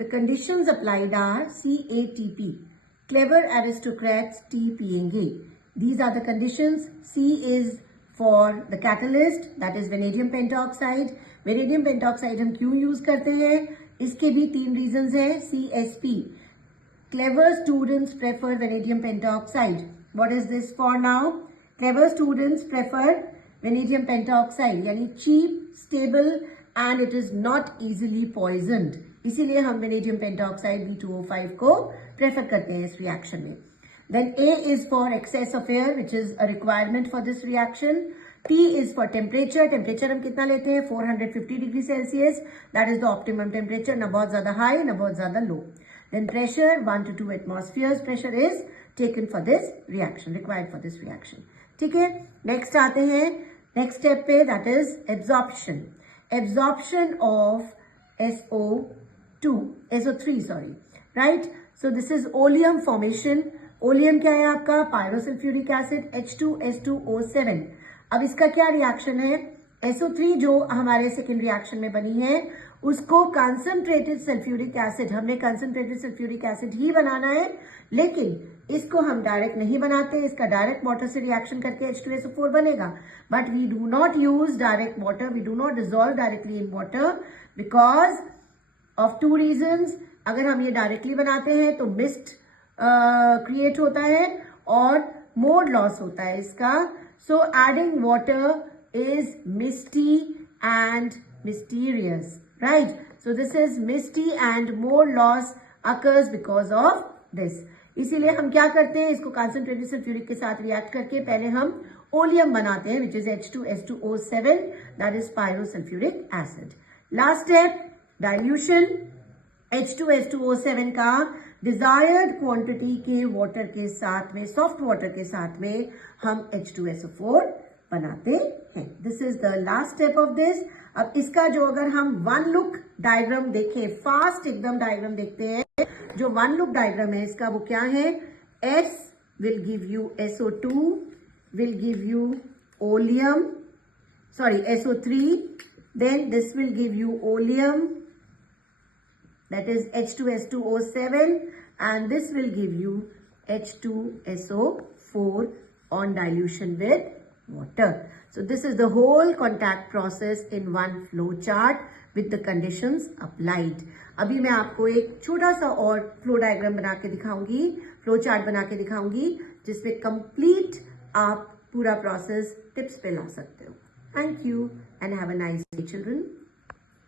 The conditions applied are CATP. Clever aristocrats T पिएंगे. These are the conditions. C is for the catalyst, that is vanadium pentoxide. Vanadium pentoxide हम क्यों use करते हैं? इसके भी 3 reasons हैं. CSP. Clever students prefer vanadium pentoxide. What is this for now? Clever students prefer vanadium pentoxide, यानी cheap, stable and it is not easily poisoned. इसीलिए हम vanadium pentoxide V2O5 को प्रेफर करते हैं इस रिएक्शन में. Then A is for excess of air, which is a requirement for this reaction. T is for temperature. Temperature हम कितना लेते हैं? 450 degree Celsius. That is the optimum temperature. ना बहुत ज्यादा high, ना बहुत ज्यादा low. Then pressure 1 to 2 atmospheres pressure is taken for this reaction, required for this reaction. ठीक है. Next आते हैं next step पे, that is absorption. Absorption of SO3, sorry, right? So this is oleum formation. Oleum क्या है आपका? Pyrosulfuric acid H2S2O7. अब इसका क्या रिएक्शन है? SO3 जो हमारे सेकेंड रिएक्शन में बनी है उसको कंसंट्रेटेड सल्फ्यूरिक एसिड, हमने कंसंट्रेटेड सल्फ्यूरिक एसिड ही बनाना है, लेकिन इसको हम डायरेक्ट नहीं बनाते. इसका डायरेक्ट वाटर से रिएक्शन करके H2SO4 बनेगा. But we do not use direct water, we do not dissolve directly in water because of 2 reasons. अगर हम ये डायरेक्टली बनाते हैं तो मिस्ट क्रिएट होता है और मोर लॉस होता है इसका. So adding water is misty and mysterious, right? So this is misty and more loss occurs because of this. इसीलिए हम क्या करते हैं? इसको concentrated sulfuric के साथ रिएक्ट करके पहले हम ओलियम बनाते हैं, which is H2S2O7, that is pyrosulfuric acid. Last step, dilution. H2S2O7 का desired quantity के वाटर के साथ में, सॉफ्ट वाटर के साथ में हम H2SO4 बनाते हैं. This is the last step of this. अब इसका जो अगर हम वन लुक डायग्राम देखें, फास्ट एकदम डायग्राम देखते हैं, जो वन लुक डायग्राम है इसका वो क्या है? S will give you SO2, will give you oleum, sorry SO3, then this will give you oleum, that is H2S2O7, and this will give you H2SO4 on dilution with water. So this is the whole contact process in one flow chart with the conditions applied. अभी मैं आपको एक छोटा सा और flow diagram बना के दिखाऊंगी, फ्लो चार्ट बना के दिखाऊंगी, जिसमें कंप्लीट आप पूरा प्रोसेस टिप्स पे ला सकते हो. Thank you and have a nice day children.